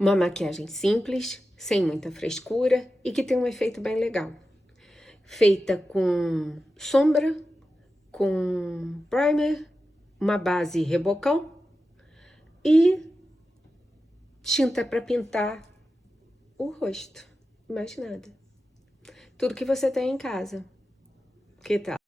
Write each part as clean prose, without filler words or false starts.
Uma maquiagem simples, sem muita frescura e que tem um efeito bem legal. Feita com sombra, com primer, uma base rebocão e tinta para pintar o rosto, mais nada. Tudo que você tem em casa. Que tal?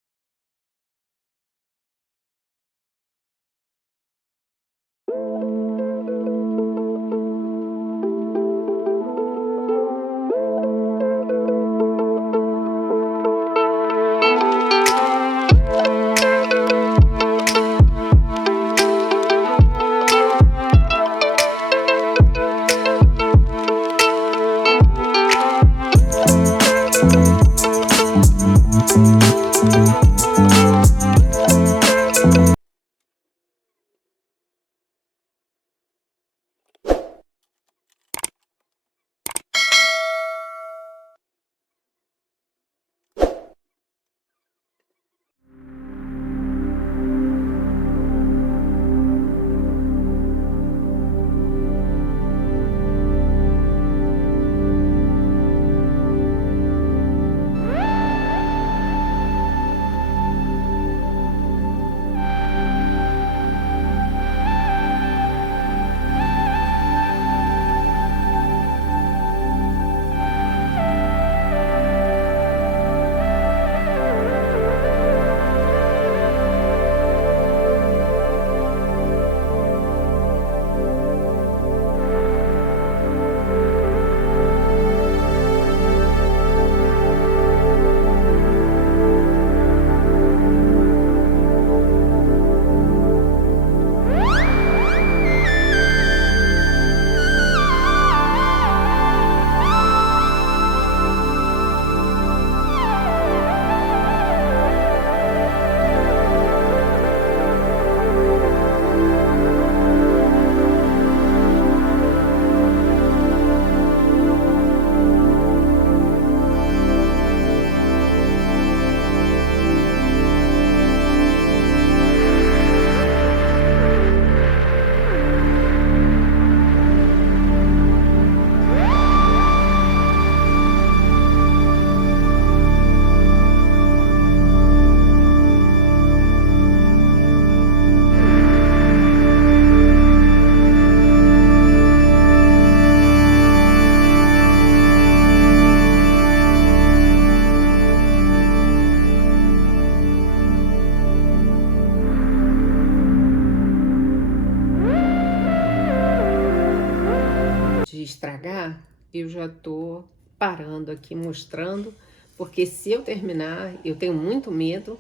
De estragar, eu já tô parando aqui mostrando, porque se eu terminar, eu tenho muito medo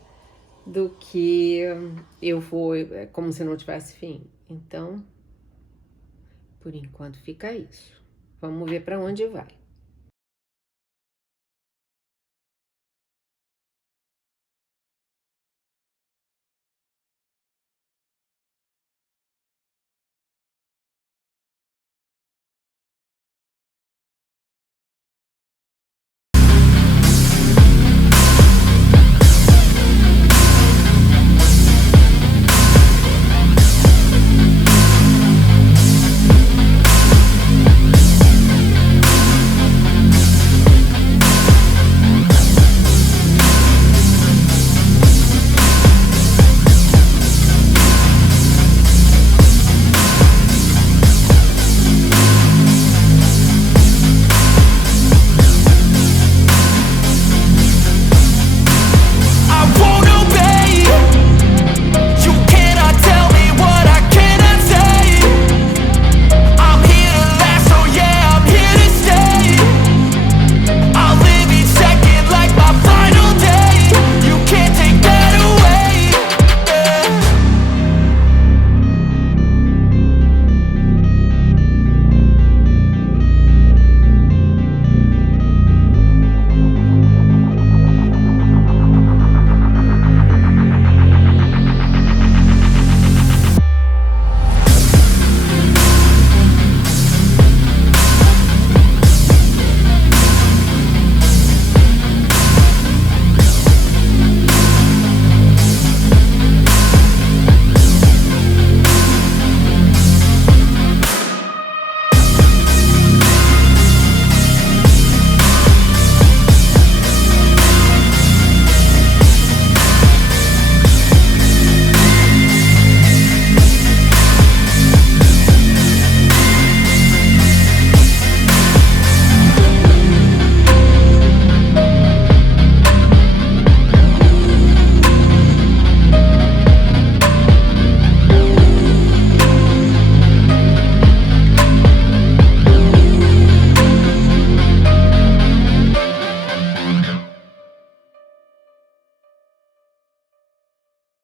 do que eu vou, como se não tivesse fim. Então, por enquanto fica isso. Vamos ver para onde vai.